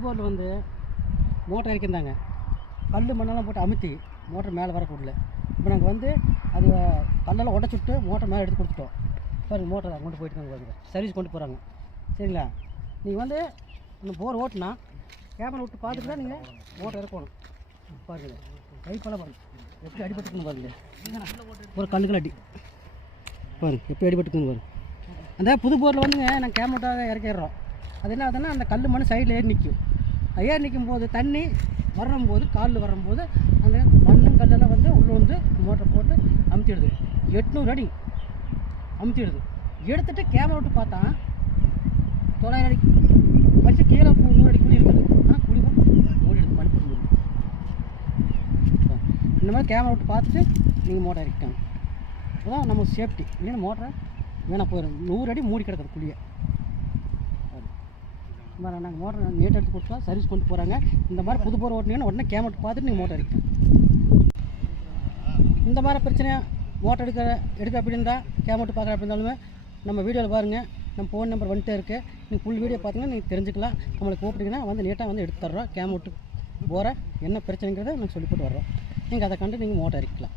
புதுப்போரில் வந்து மோட்டர் இறக்கியிருந்தாங்க. கல் மண்ணெல்லாம் போட்டு அமுத்தி மோட்டர் மேலே வரக்கூடல. இப்போ நாங்கள் வந்து அது கல்லெல்லாம் உடச்சுட்டு மோட்டர் மேலே எடுத்து கொடுத்துட்டோம். பாருங்கள் மோட்டரை கொண்டு போயிட்டு பாருங்கள், சர்வீஸ் கொண்டு போகிறாங்க. சரிங்களா? நீங்கள் வந்து இந்த போர் ஓட்டினா கேமரா விட்டு பார்த்துட்டு தான் நீங்கள் மோட்டர் இறக்கணும். பாருங்கள் கைப்பெல்லாம் பாருங்கள் எப்படி அடிபட்டுக்குன்னு பாருங்கள். ஒரு கல்லுகள் அடி பாருங்கள் எப்படி அடிபட்டுக்குன்னு பாருங்கள். அந்த புது போரில் வந்துங்க நாங்கள் கேமராட்டாக இறக்கிடுறோம். அது என்ன ஆகுதுன்னா அந்த கல் மண் சைடில் ஏறி நிற்கும். ஏறி நிற்கும் போது தண்ணி வரும்போது காலில் வரும்போது அந்த மண்ணும் கல்லெல்லாம் வந்து உள்ளே வந்து மோட்டரை போட்டு அமுத்திடுது. 800 அடி அமுத்திடுது. எடுத்துகிட்டு கேமரா விட்டு பார்த்தா 900 அடி வச்சு கீழே 100 அடிக்குள்ளே இருக்குது. ஆனால் குடி மூடிடுது மணி போட்டு. இந்த மாதிரி கேமரா விட்டு பார்த்துட்டு நீங்கள் மோட்டர் இறக்கிட்டாங்க. அதுதான் நம்ம சேஃப்டி. இல்லைன்னா மோட்டரை வேணா போயிடும். 100 அடி மூடி கிடக்குது குழியை. நாங்கள் மோட்டரை நீட்டாக எடுத்து கொடுத்தா சர்வீஸ் கொண்டு போகிறாங்க. இந்த மாதிரி புது போர் ஓட்டினீங்கன்னா உடனே கேமரா பார்த்துட்டு நீங்கள் மோட்டர் எடுக்கலாம். இந்த மாதிரி பிரச்சனையாக மோட்டர் எடுக்க அப்படி இருந்தால் கேமரா பார்க்குற அப்படி இருந்தாலுமே நம்ம வீடியோவில் பாருங்கள். நம்ம ஃபோன் நம்பர் வந்துட்டே இருக்குது. நீங்கள் ஃபுல் வீடியோ பார்த்தீங்கன்னா நீங்கள் தெரிஞ்சுக்கலாம். நம்மளை கூப்பிட்டிங்கன்னா வந்து நீட்டாக வந்து எடுத்து தர்றோம். கேமரா போகிற என்ன பிரச்சனைங்கிறத நாங்கள் சொல்லி போட்டு வர்றோம். நீங்கள் அதை கண்டு நீங்கள் மோட்டர் எடுக்கலாம்.